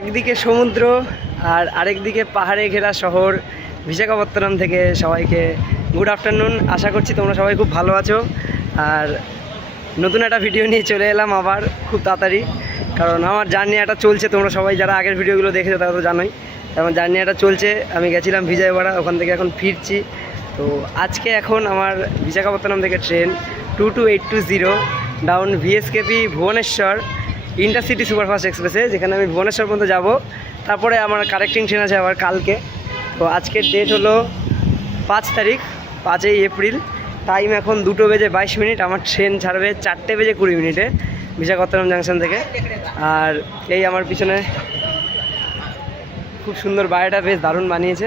একদিকে সমুদ্র আর আরেকদিকে পাহাড়ে ঘেরা শহর বিশাখাপত্তনম থেকে সবাইকে গুড আফটারনুন। আশা করছি তোমরা সবাই খুব ভালো আছো। আর নতুন একটা ভিডিও নিয়ে চলে এলাম আবার খুব তাড়াতাড়ি, কারণ আমার জার্নি একটা চলছে। তোমরা সবাই যারা আগের ভিডিওগুলো দেখেছো তারা তো জানোই আমার জার্নি একটা চলছে। আমি গেছিলাম বিজয়ওয়াড়া, ওখান থেকে এখন ফিরছি। তো আজকে এখন আমার বিশাখাপত্তনম থেকে train 22820 down VSKP Bhubaneswar intercity superfast এক্সপ্রেসে, যেখানে আমি ভুবনেশ্বর পর্যন্ত যাব। তারপরে আমার কানেক্টিং ট্রেন আছে আবার কালকে। তো আজকের ডেট হলো 5 তারিখ, 5ই এপ্রিল। টাইম এখন 2:22। আমার ট্রেন ছাড়বে 4:20 বিশাখাপত্তনম জাংশন থেকে। আর এই আমার পিছনে খুব সুন্দর বাড়িটা, বেশ দারুণ বানিয়েছে।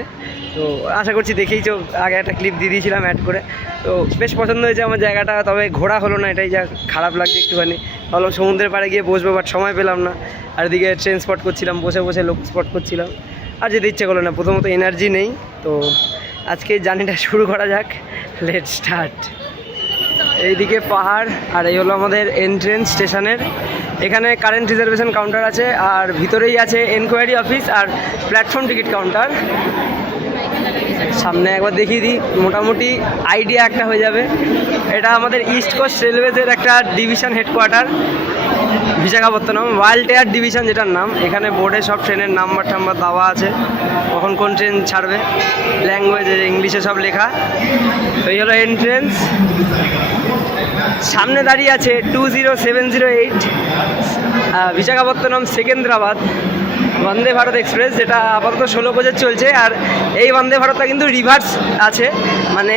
তো আশা করছি দেখেইছো, আগে একটা ক্লিপ দিয়ে দিয়েছিলাম অ্যাড করে। তো বেশ পছন্দ হয়েছে আমার জায়গাটা, তবে ঘোরা হলো না, এটাই যা খারাপ লাগছে একটুখানি। ভাবলাম সমুদ্রের পাড়ে গিয়ে বসবো, বাট সময় পেলাম না। আর এদিকে ট্রেন স্পট করছিলাম, বসে বসে লোক স্পট করছিলাম, আর যেতে ইচ্ছে করলো না। প্রথমত এনার্জি নেই। তো আজকে জার্নিটা শুরু করা যাক, লেট স্টার্ট। এইদিকে পাহাড়, আর এই হলো আমাদের এন্ট্রেন্স স্টেশনের। এখানে কারেন্ট রিজার্ভেশন কাউন্টার আছে, আর ভিতরেই আছে এনকোয়ারি অফিস আর প্ল্যাটফর্ম টিকিট কাউন্টার। সামনে একবার দেখিয়ে দিই, মোটামুটি আইডিয়া একটা হয়ে যাবে। এটা আমাদের ইস্ট কোস্ট রেলওয়েজের একটা division headquarter, Visakhapatnam wild air division যেটার নাম। এখানে বোর্ডে সব ট্রেনের নাম্বার টাম্বার দেওয়া আছে, কখন কোন ট্রেন ছাড়বে, ল্যাঙ্গুয়েজে ইংলিশে সব লেখা। এই হলো এন্ট্রেন্স। সামনে দাঁড়িয়ে আছে 20708 বিশাখাপত্তনম সেকেন্দ্রাবাদ বন্দে ভারত এক্সপ্রেস, যেটা আপাতত 16 কোচের চলছে। আর এই বন্দে ভারতটা কিন্তু রিভার্স আছে, মানে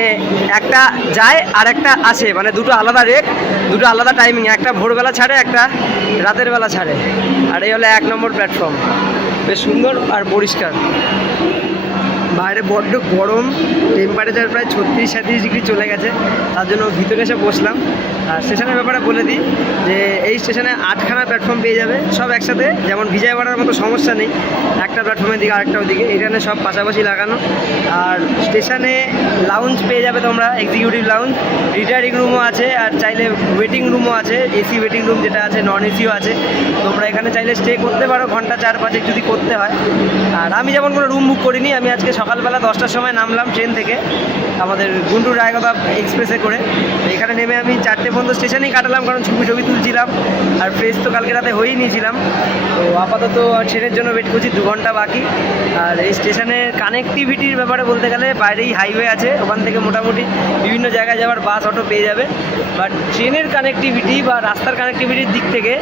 একটা যায় আর একটা আসে, মানে দুটো আলাদা রেক, দুটো আলাদা টাইমিং। একটা ভোরবেলা ছাড়ে, একটা রাতের বেলা ছাড়ে। আর এই হলো 1 নম্বর প্ল্যাটফর্ম, বেশ সুন্দর আর পরিষ্কার। বাইরে বড্ড গরম, টেম্পারেচার প্রায় 36-37 ডিগ্রি চলে গেছে। তার জন্য ভিতরে এসে বসলাম। আর স্টেশনের ব্যাপারে বলে দিই যে এই স্টেশনে 8খানা প্ল্যাটফর্ম পেয়ে যাবে সব একসাথে, যেমন বিজয়ওয়াড়ার মতো সমস্যা নেই, একটা প্ল্যাটফর্মের দিকে আরেকটা ওদিকে, এখানে সব পাশাপাশি লাগানো। আর স্টেশনে লাউঞ্জ পেয়ে যাবে তোমরা, এক্সিকিউটিভ লাউঞ্জ, রিটায়ারিং রুমও আছে, আর চাইলে ওয়েটিং রুমও আছে, এসি ওয়েটিং রুম যেটা আছে, নন এসিও আছে। তোমরা এখানে চাইলে স্টে করতে পারো ঘন্টা 4-5 যদি করতে হয়। আর আমি যেমন কোনো রুম বুক করিনি, আমি আজকে সকালবেলা 10টার সময় নামলাম ট্রেন থেকে আমাদের গুন্টুর রায়গদা এক্সপ্রেসে করে। এখানে নেমে আমি 4টে পর্যন্ত স্টেশনেই কাটালাম, কারণ ছবি তুলছিলাম। আর ফ্রেশ তো কালকে রাতে হয়েই নিয়েছিলাম। তো আপাতত ট্রেনের জন্য ওয়েট করছি, 2 ঘন্টা বাকি। আর এই স্টেশনের কানেক্টিভিটির ব্যাপারে বলতে গেলে বাইরেই হাইওয়ে আছে, ওখান থেকে মোটামুটি বিভিন্ন জায়গায় যাওয়ার বাস অটো পেয়ে যাবে। বাট ট্রেনের কানেক্টিভিটি বা রাস্তার কানেক্টিভিটির দিক থেকে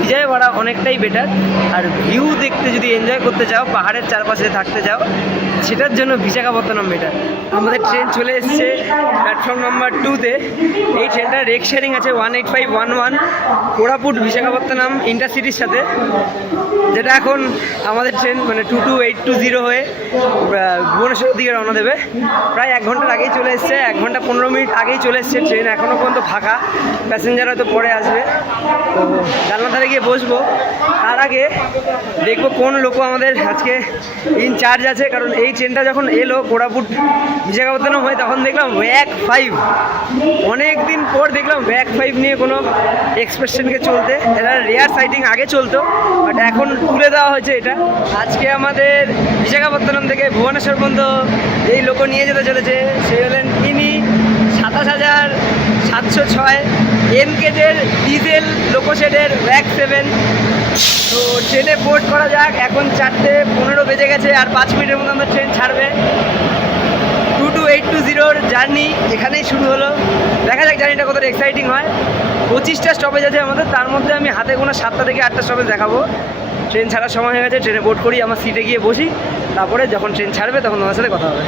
বিজয়ওয়াড়া অনেকটাই বেটার। আর ভিউ দেখতে যদি এনজয় করতে চাও, পাহাড়ের চারপাশে থাকতে চাও, সেটার জন্য বিশাখাপত্তনম বেটার। আমাদের ট্রেন চলে এসছে প্ল্যাটফর্ম নাম্বার 2-তে। এই ট্রেনটা রেক শেয়ারিং আছে 18511 কোরাপুট বিশাখাপত্তনম ইন্টারসিটির সাথে, যেটা এখন আমাদের ট্রেন মানে 22820 হয়ে ভুবনেশ্বরের দিকে রওনা দেবে। প্রায় 1 ঘন্টার আগেই চলে এসছে, 1 ঘন্টা 15 মিনিট আগেই চলে এসছে ট্রেন। এখনও পর্যন্ত ফাঁকা, প্যাসেঞ্জার হয়তো পরে আসবে। তো জানলা ধারে গিয়ে বসবো। তার আগে দেখবো কোন লোক আমাদের আজকে ইনচার্জ আছে, কারণ এই ট্রেনটা যখন এলো কোরাপুট বিশাখাপত্তনম হয়ে, তখন দেখলাম WAC 5। অনেক দিন পর দেখলাম WAC 5 নিয়ে কোনো এক্সপ্রেস ট্রেনকে চলতে। এটা রেয়ার সাইটিং, আগে চলতো বাট এখন তুলে দেওয়া হয়েছে এটা। আজকে আমাদের বিশাখাপত্তনম থেকে ভুবনেশ্বর পর্যন্ত এই লোক নিয়ে যেতে চলেছে, সে হলেন ইনি 27,706 এনকেজের ডিজেল লোকোশেডের WAC 7। তো ট্রেনে বোর্ড করা যাক। এখন 4:15 বেজে গেছে, আর 5 মিনিটের মধ্যে আমাদের ট্রেন ছাড়বে। 22820 জার্নি এখানেই শুরু হলো। দেখা যাক জার্নিটা কতটা এক্সাইটিং হয়। 25টা স্টপেজ আছে আমাদের, তার মধ্যে আমি হাতে গোনা 7টা থেকে 8টা স্টপেজ দেখাবো। ট্রেন ছাড়ার সময় হয়ে গেছে, ট্রেনে বোর্ড করি, আমার সিটে গিয়ে বসি, তারপরে যখন ট্রেন ছাড়বে তখন তোমার সাথে কথা হবে।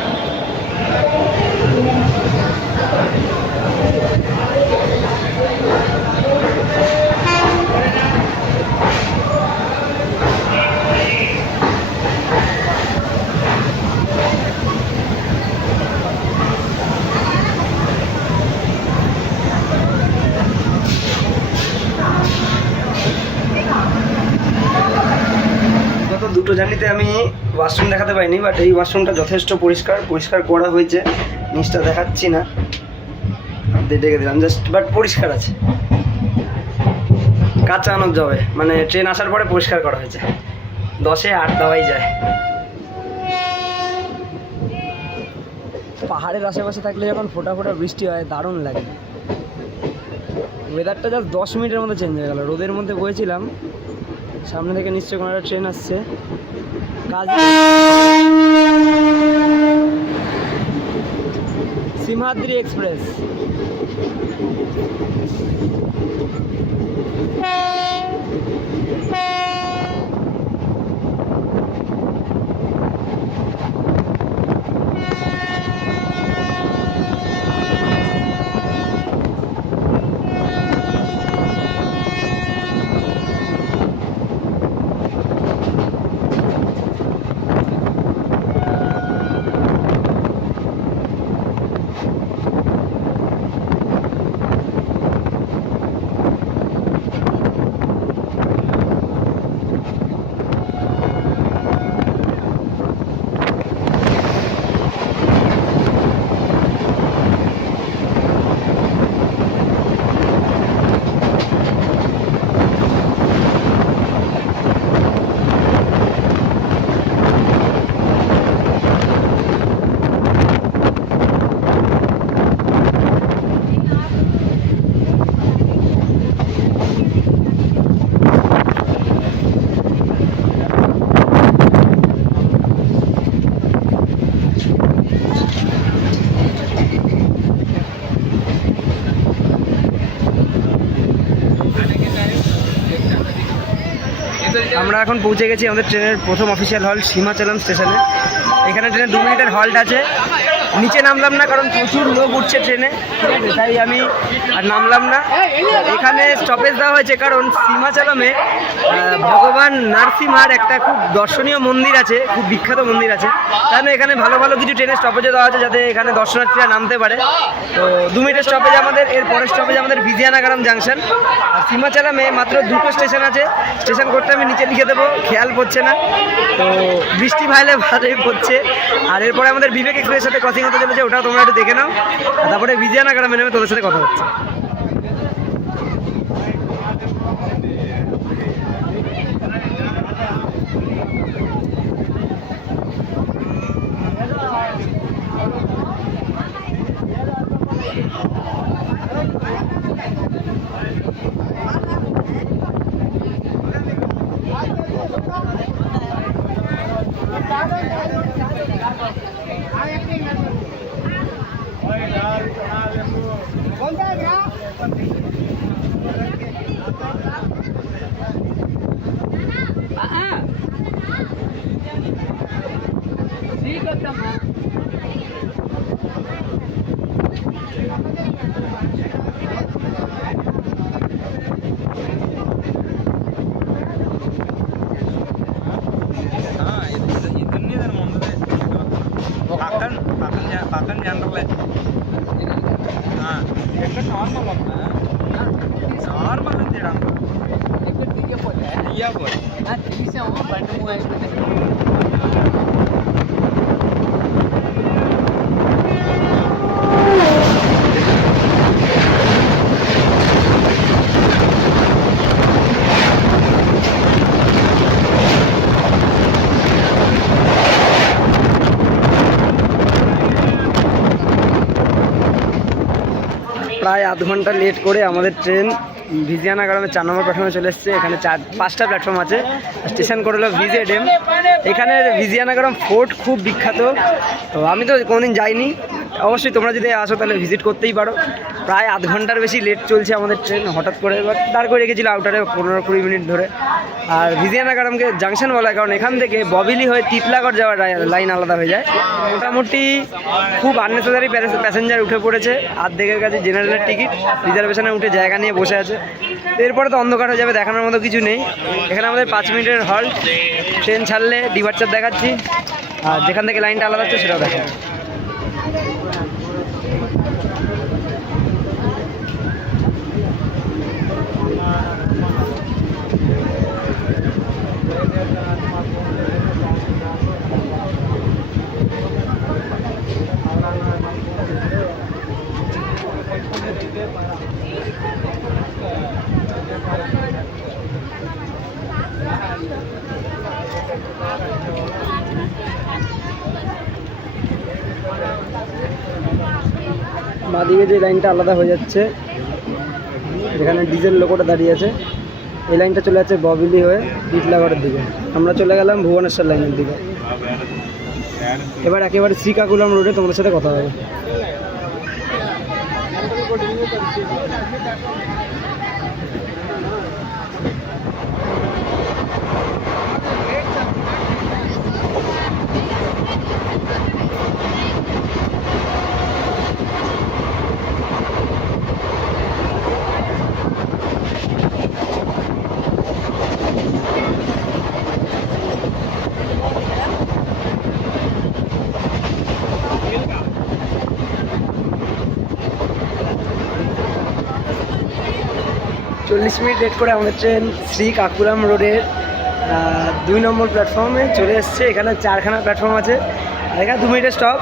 দুটো জার্নিতে আমি ওয়াশরুম দেখাতে পারিনি, বাট এই ওয়াশরুমটা যথেষ্ট পরিষ্কার করা হয়েছে। নিচটা দেখাচ্ছি না, ডেকে দিলাম জাস্ট, বাট পরিষ্কার আছে। কাঁচানো যাবে, মানে ট্রেন আসার পরে পরিষ্কার করা হয়েছে। 10-এ 8 দেওয়াই যায়। পাহাড়ের আশেপাশে থাকলে যখন ফোটা ফোটা বৃষ্টি হয় দারুণ লাগে। ওয়েদারটা জাস্ট 10 মিনিটের মধ্যে চেঞ্জ হয়ে গেল। রোদের মধ্যে বসেছিলাম, সামনে থেকে নিশ্চয়ই কোনো একটা ট্রেন আসছে। কাজ সিমহাদ্রি এক্সপ্রেস। আমরা এখন পৌঁছে গেছি আমাদের ট্রেনের প্রথম অফিসিয়াল হল সীমাচলম স্টেশনে। এখানে ট্রেনের 2 মিনিটের হল্ট আছে। নিচে নামলাম না কারণ প্রচুর লোক উঠছে ট্রেনে, ঠিক আছে, তাই আমি আর নামলাম না। এখানে স্টপেজ দেওয়া হয়েছে কারণ সীমাচলমে ভগবান নরসিংহার একটা খুব দর্শনীয় মন্দির আছে, খুব বিখ্যাত মন্দির আছে। তাই এখানে ভালো ভালো কিছু ট্রেনের স্টপেজে দেওয়া আছে যাতে এখানে দর্শনার্থীরা নামতে পারে। তো 2 মিনিটের স্টপেজ আমাদের, এর পরের স্টপেজ আমাদের বিজিয়ানাগারাম জাংশন। আর সীমাচলমে মাত্র 2টো স্টেশন আছে। স্টেশন করতে আমি নিচে লিখে দেবো, খেয়াল পড়ছে না, তো বৃষ্টি ভাইলে ভালোই পড়ছে। আর এরপরে আমাদের বিবেক এক্সপ্রেসের সাথে ক্রসিং হতে চলেছে, ওটাও তোমরা একটু দেখে নাও। আর তারপরে বিজিয়ানাগারামে নেমে তোদের সাথে কথা হচ্ছে। పక్కన జనరలే ఎక్కడ నార్మల్ అమ్మా నార్మల్ అని చేయడం ఎక్కడ తీయపోతే తీసాము బండి మూవ్ అయిపోతే প্রায় আধ ঘন্টা লেট করে আমাদের ট্রেন ভিজিয়ানাগারামে 4 নম্বর প্ল্যাটফর্মে চলে এসছে। এখানে 5টা প্ল্যাটফর্ম আছে। স্টেশন কোড হলো ভিজেডএম। এখানের ভিজিয়ানাগারাম ফোর্ট খুব বিখ্যাত। তো আমি তো কোনোদিন যাইনি, অবশ্যই তোমরা যদি আসো তাহলে ভিজিট করতেই পারো। প্রায় আধ ঘন্টার বেশি লেট চলছে আমাদের ট্রেন। হঠাৎ করে দাঁড় করে রেখেছিল আউটারে 15-20 মিনিট ধরে। আর ভিজিয়ানাগারামকে জাংশন বলা হয় কারণ এখান থেকে ববিলি হয়ে টিটলাগড় যাওয়ার লাইন আলাদা হয়ে যায়। মোটামুটি খুব আননেসেসারি প্যাসেঞ্জার উঠে পড়েছে। অর্ধেকের কাছে জেনারেলের টিকিট, রিজার্ভেশনে উঠে জায়গা নিয়ে বসে আছে। এরপরে তো অন্ধকার হয়ে যাবে, দেখানোর মতো কিছু নেই। এখানে আমাদের 5 মিনিটের হল্ট। ট্রেন ছাড়লে ডিপার্চার দেখাচ্ছি, আর যেখান থেকে লাইনটা আলাদা হচ্ছে সেটাও দেখাচ্ছি। বাঁদিকে যে লাইনটা আলাদা হয়ে যাচ্ছে, যেখানে ডিজেল লোকোটা দাঁড়িয়ে আছে, এই লাইনটা চলে যাচ্ছে ববিলি হয়ে টিটলাগড়ের দিকে। আমরা চলে গেলাম ভুবনেশ্বর লাইনের দিকে। এবার একেবারে শ্রীকাকুলাম রোডে তোমাদের সাথে কথা হবে। চল্লিশ মিনিট লেট করে আমাদের ট্রেন শ্রীকাকুলাম রোডের 2 নম্বর প্ল্যাটফর্মে চলে এসছে। এখানে 4খানা প্ল্যাটফর্ম আছে আর এখানে 2 মিনিটের স্টপ।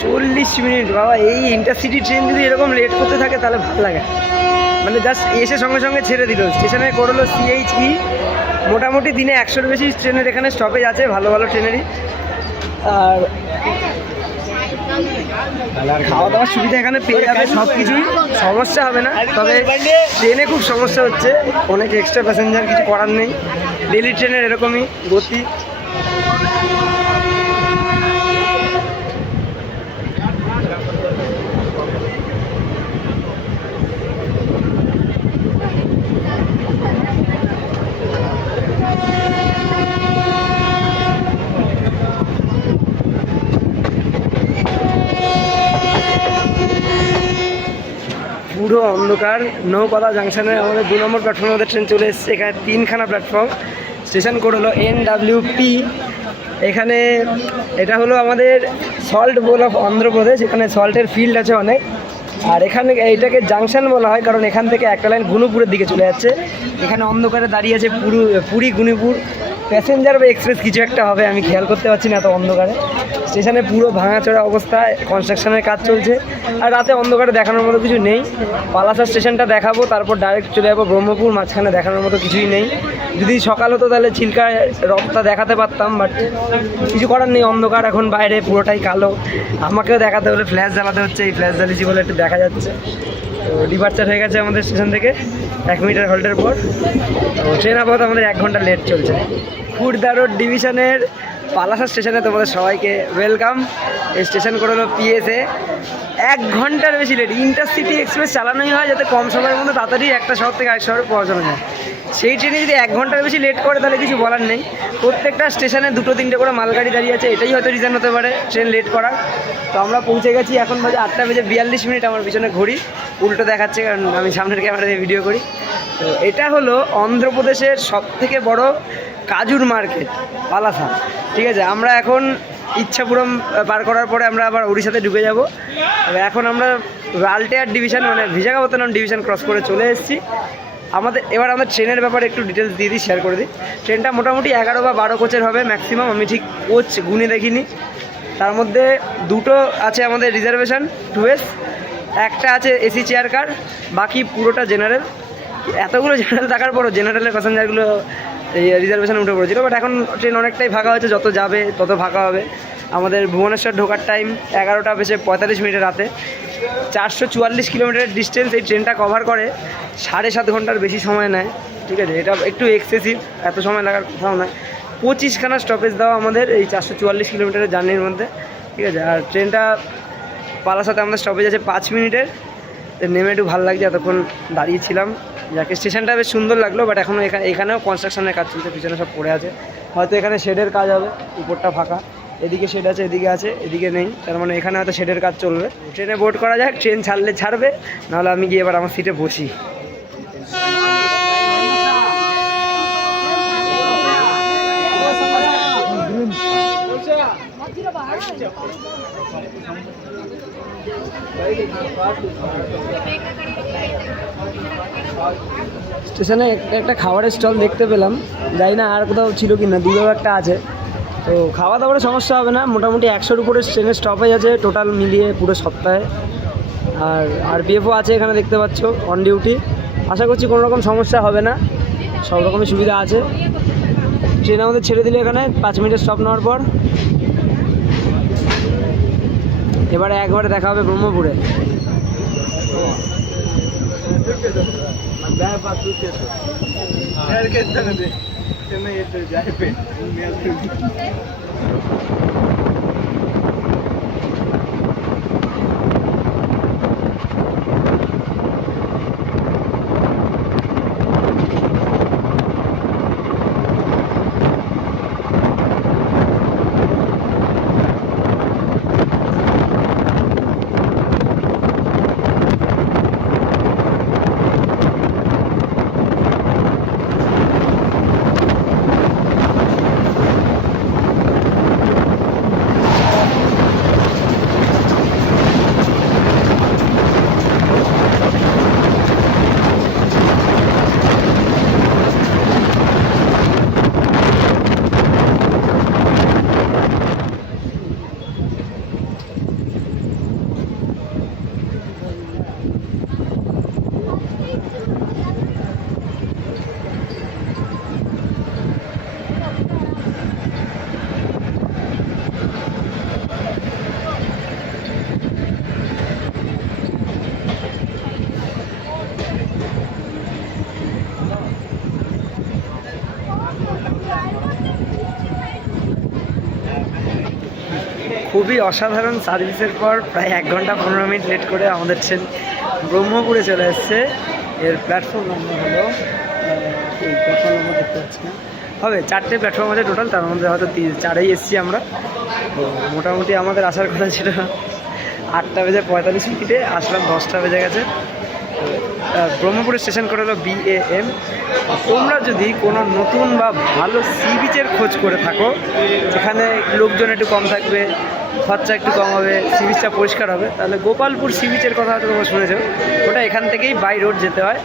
40 মিনিট বাবা! এই ইন্টারসিটি ট্রেন যদি এরকম লেট করতে থাকে তাহলে ভালো লাগে। মানে জাস্ট এসে সঙ্গে সঙ্গে ছেড়ে দিল, স্টেশনে করলো CHE। মোটামুটি দিনে 100-এর বেশি ট্রেনের এখানে স্টপেজ আছে, ভালো ভালো ট্রেনেরই। আর খাওয়া দাওয়ার সুবিধা এখানে পেয়ে যাবে, সব কিছুই সমস্যা হবে না। তবে ট্রেনে খুব সমস্যা হচ্ছে, অনেক এক্সট্রা প্যাসেঞ্জার, কিছু করার নেই। ডেলি ট্রেনের এরকমই গতি। পুরো অন্ধকার। নৌপাড়া জাংশনে আমাদের 2 নম্বর প্ল্যাটফর্মে আমাদের ট্রেন চলে এসেছে। এখানে 3খানা প্ল্যাটফর্ম, স্টেশন কোড হলো NWP। এখানে এটা হলো আমাদের সল্ট বোল অফ অন্ধ্রপ্রদেশ। এখানে সল্টের ফিল্ড আছে অনেক। আর এখানে এইটাকে জাংশন বলা হয় কারণ এখান থেকে একটা লাইন গুনুপুরের দিকে চলে যাচ্ছে। এখানে অন্ধকারে দাঁড়িয়ে আছে পুরী গুনুপুর প্যাসেঞ্জার বা এক্সপ্রেস কিছু একটা হবে, আমি খেয়াল করতে পারছি না এত অন্ধকারে। স্টেশনে পুরো ভাঙাচোরা অবস্থায়, কনস্ট্রাকশনের কাজ চলছে। আর রাতে অন্ধকারে দেখানোর মতো কিছু নেই। পালাসা স্টেশনটা দেখাবো, তারপর ডাইরেক্ট চলে যাবো ব্রহ্মপুর। মাঝখানে দেখানোর মতো কিছুই নেই। যদি সকাল হতো তাহলে চিল্কা রথটা দেখাতে পারতাম, বাট কিছু করার নেই। অন্ধকার এখন বাইরে পুরোটাই কালো। আমাকেও দেখাতে হলে ফ্ল্যাশ জ্বালাতে হচ্ছে। এই ফ্ল্যাশ জ্বালিয়েছি বলে একটু দেখা যাচ্ছে। তো ডিপার্চার হয়ে গেছে আমাদের স্টেশন থেকে 1 মিনিটের হল্টের পর। তো ট্রেন আপাতত আমাদের 1 ঘন্টা লেট চলছে। খুর্দা রোড ডিভিশনের পালাসা স্টেশনে তোমাদের সবাইকে ওয়েলকাম। এই স্টেশন করে হলো PSA। 1 ঘন্টার বেশি লেট। ইন্টারসিটি এক্সপ্রেস চালানোই হয় যাতে কম সময়ের মধ্যে তাড়াতাড়ি একটা শহর থেকে আরেক শহরে পৌঁছানো যায়। সেই ট্রেনে যদি 1 ঘন্টার বেশি লেট করে তাহলে কিছু বলার নেই। প্রত্যেকটা স্টেশনে 2-3টে করে মালগাড়ি দাঁড়িয়ে আছে, এটাই হয়তো রিজন হতে পারে ট্রেন লেট করার। তো আমরা পৌঁছে গেছি, এখন বাজে 8:42। আমার পিছনে ঘড়ি উল্টো দেখাচ্ছে কারণ আমি সামনের ক্যামেরা দিয়ে ভিডিও করি। তো এটা হলো অন্ধ্রপ্রদেশের সবথেকে বড় কাজুর মার্কেট পালাসা। ঠিক আছে, আমরা এখন ইচ্ছাপুরম পার করার পরে আমরা আবার উড়িষ্যাতে ঢুকে যাব। এখন আমরা রালটেয়ার ডিভিশন মানে বিশাখাপত্তনম ডিভিশন ক্রস করে চলে এসেছি। এবার আমাদের ট্রেনের ব্যাপারে একটু ডিটেলস দিয়ে দিই, শেয়ার করে দিই। ট্রেনটা মোটামুটি 11 বা 12 কোচের হবে ম্যাক্সিমাম, আমি ঠিক কোচ গুনে দেখিনি। তার মধ্যে 2টো আছে আমাদের রিজার্ভেশন 2S, একটা আছে AC চেয়ার কার, বাকি পুরোটা জেনারেল। এতগুলো জেনারেল থাকার পরও জেনারেলের প্যাসেঞ্জারগুলো এই রিজার্ভেশনে উঠে পড়েছিল। বাট এখন ট্রেন অনেকটাই ফাঁকা হয়েছে, যত যাবে তত ফাঁকা হবে। আমাদের ভুবনেশ্বর ঢোকার টাইম 11:45 রাতে। 444 কিলোমিটারের ডিস্টেন্স এই ট্রেনটা কভার করে। 7.5 ঘন্টার বেশি সময় নেয়। ঠিক আছে, এটা একটু এক্সেসিভ, এত সময় লাগার কথাও নয়। 25খানা স্টপেজ দেওয়া আমাদের এই 444 কিলোমিটারের জার্নির মধ্যে। ঠিক আছে, আর ট্রেনটা পালাসাতে আমাদের স্টপেজ আছে 5 মিনিটের। নেমে একটু ভালো লাগছে, এতক্ষণ দাঁড়িয়েছিলাম। যাকে স্টেশনটা বেশ সুন্দর লাগলো, বাট এখনও এখানেও কনস্ট্রাকশনের কাজ চলছে, পিছনে সব পড়ে আছে। হয়তো এখানে শেডের কাজ হবে, উপরটা ফাঁকা। এদিকে শেড আছে, এদিকে আছে, এদিকে নেই, তার মানে এখানে হয়তো শেডের কাজ চলবে। ট্রেনে বোর্ড করা যাক, ট্রেন ছাড়লে ছাড়বে, নাহলে আমি গিয়ে এবার আমার সিটে বসি। স্টেশনে একটা খাবারের স্টল দেখতে পেলাম, জানি না আর কোথাও ছিল কি না, দূরেও একটা আছে। তো খাওয়া দাওয়ার সমস্যা হবে না। মোটামুটি 100-র উপরে ট্রেনের স্টপেজ আছে টোটাল মিলিয়ে পুরো সপ্তাহে। আর RPFও আছে এখানে দেখতে পাচ্ছ, অন ডিউটি। আশা করছি কোনো রকম সমস্যা হবে না, সব রকমের সুবিধা আছে। ট্রেন আমাদের ছেড়ে দিলে এখানে 5 মিনিটের স্টপ নেওয়ার পর। এবারে একবারে দেখা হবে ব্রহ্মপুরে। খুবই অসাধারণ সার্ভিসের পর প্রায় 1 ঘন্টা 15 মিনিট লেট করে আমাদের ট্রেন ব্রহ্মপুরে চলে এসছে। এর প্ল্যাটফর্ম নম্বর হলো এই প্ল্যাটফর্ম নম্বর দেখতে পাচ্ছি না, হবে 4টে প্ল্যাটফর্ম আছে টোটাল, তার মধ্যে হয়তো 4এই এসছি আমরা। তো মোটামুটি আমাদের আসার কথা ছিল 8:45 মিনিটে, আসলাম 10টা বেজে গেছে। ব্রহ্মপুরের স্টেশন করে হলো BAM। তোমরা যদি কোনো নতুন বা ভালো সি বিচের খোঁজ করে থাকো যেখানে লোকজন একটু কম থাকবে, খরচা একটু কম হবে, সি বিচটা পরিষ্কার হবে, তাহলে গোপালপুর সি বিচের কথা হয়তো তোমরা শুনেছো। ওটা এখান থেকেই বাই রোড যেতে হয়,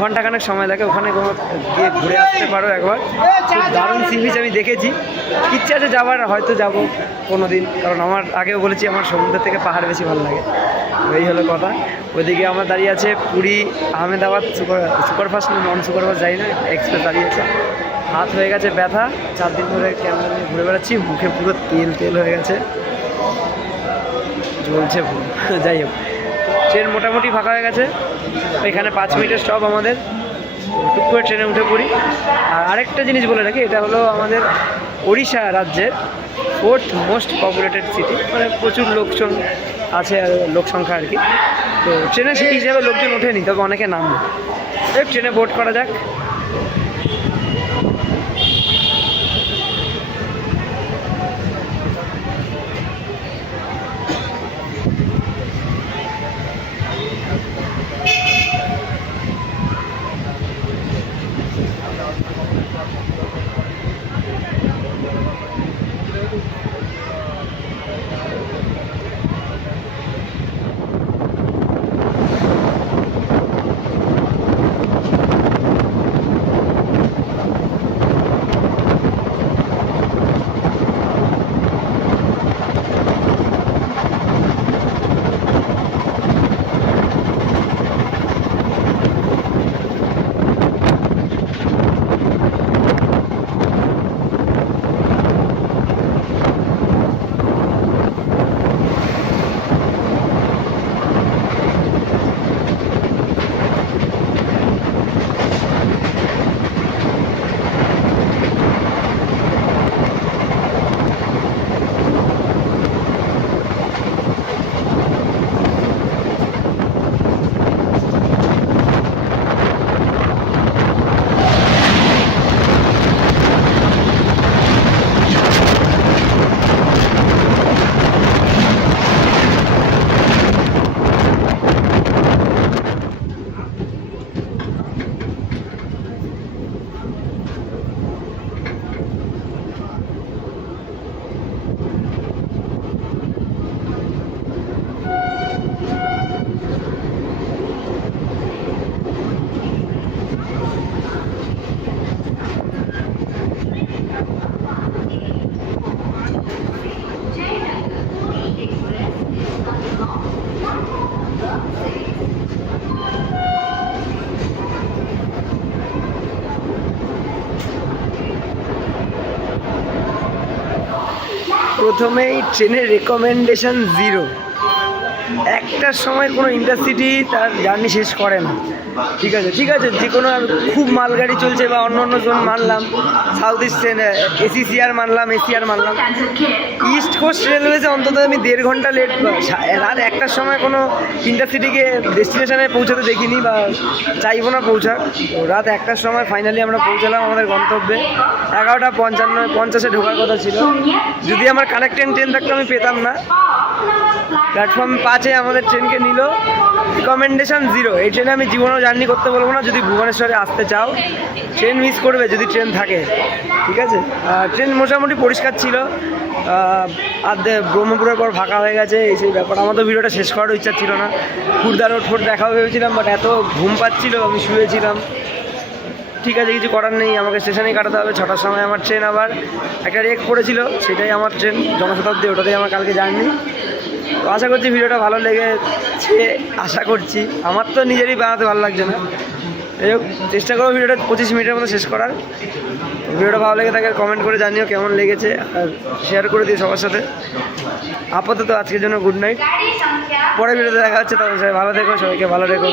ঘন্টাখানেক সময় লাগে, ওখানে কোনো গিয়ে ঘুরে আসতে পারো একবার। খুব দারুণ সি বিচ আমি দেখেছি, ইচ্ছা আছে যাওয়ার, হয়তো যাবো কোনো দিন, কারণ আমার আগেও বলেছি আমার সমুদ্র থেকে পাহাড় বেশি ভালো লাগে। এই হলো কথা। ওইদিকে আমার দাঁড়িয়ে আছে পুরী আহমেদাবাদ সুপারফাস্ট না নন সুপারফাস্ট যাই না, এক্সপ্রেস দাঁড়িয়ে আছে। হাত হয়ে গেছে ব্যথা, 4 দিন ধরে ক্যামেরা নিয়ে ঘুরে বেড়াচ্ছি, মুখে পুরো তেল তেল হয়ে গেছে, জ্বলছে পুরো। যাই হোক, ট্রেন মোটামুটি ফাঁকা হয়ে গেছে, এখানে 5 মিনিটের স্টপ আমাদের, টুক করে ট্রেনে উঠে পড়ি। আর আরেকটা জিনিস বলে রাখি, এটা হলো আমাদের ওড়িশা রাজ্যের 4th মোস্ট পপুলেটেড সিটি, মানে প্রচুর লোকজন আছে, লোক সংখ্যা আর কি। তো ট্রেনে সেই হিসাবে লোকজন ওঠেনি, তবে অনেকে নামবে। ট্রেনে বোর্ড করা যাক। প্রথমেই ট্রেনের রেকমেন্ডেশন 0, একটার সময় কোনো ইন্টারসিটি তার জার্নি শেষ করে না। ঠিক আছে যে কোনো খুব মালগাড়ি চলছে বা অন্য অন্য জোন মানলাম, সাউথ ইস্ট এসিসিআর মানলাম, এসিআর মানলাম, ইস্ট কোস্ট রেলওয়েজে অন্তত আমি 1.5 ঘন্টা লেট, রাত একটার সময় কোনো ইন্টারসিটিকে ডেস্টিনেশনে পৌঁছাতে দেখিনি বা চাইবো না পৌঁছাক। তো রাত একটার সময় ফাইনালি আমরা পৌঁছালাম আমাদের গন্তব্যে। 11:50 ঢোকার কথা ছিল, যদি আমার কানেক্টেড ট্রেন থাকতো আমি পেতাম না। প্ল্যাটফর্ম 5-এ আমাদের ট্রেনকে নিল, রিকমেন্ডেশন 0। এই ট্রেনে আমি জীবনেও জার্নি করতে বলবো না। যদি ভুবনেশ্বরে আসতে চাও ট্রেন মিস করবে যদি ট্রেন থাকে, ঠিক আছে। ট্রেন মোটামুটি পরিষ্কার ছিল, আর ব্রহ্মপুরের পর ফাঁকা হয়ে গেছে, এই সেই ব্যাপার। আমার তো ভিডিওটা শেষ করার ইচ্ছা ছিল না, খুর্দা রোড ফোট দেখাও ভেবেছিলাম, বাট এত ঘুম পাচ্ছিল আমি শুয়েছিলাম। ঠিক আছে, কিছু করার নেই, আমাকে স্টেশনেই কাটাতে হবে। 6টার সময় আমার ট্রেন, আবার একটা রেক পড়েছিল, সেটাই আমার ট্রেন জনশতাব্দী, ওটাতেই আমার কালকে জার্নি। তো আশা করছি ভিডিওটা ভালো লেগেছে, আশা করছি। আমার তো নিজেরই বানাতে ভালো লাগছে না, এই হোক, চেষ্টা করো ভিডিওটা 25 মিনিটের মধ্যে শেষ করার। ভিডিওটা ভালো লেগে থাকে কমেন্ট করে জানিও কেমন লেগেছে, আর শেয়ার করে দিও সবার সাথে। আপাতত আজকের জন্য গুড নাইট, পরে ভিডিওতে দেখা হচ্ছে। তবে সবাই ভালো থেকো, সবাইকে ভালো রেখো।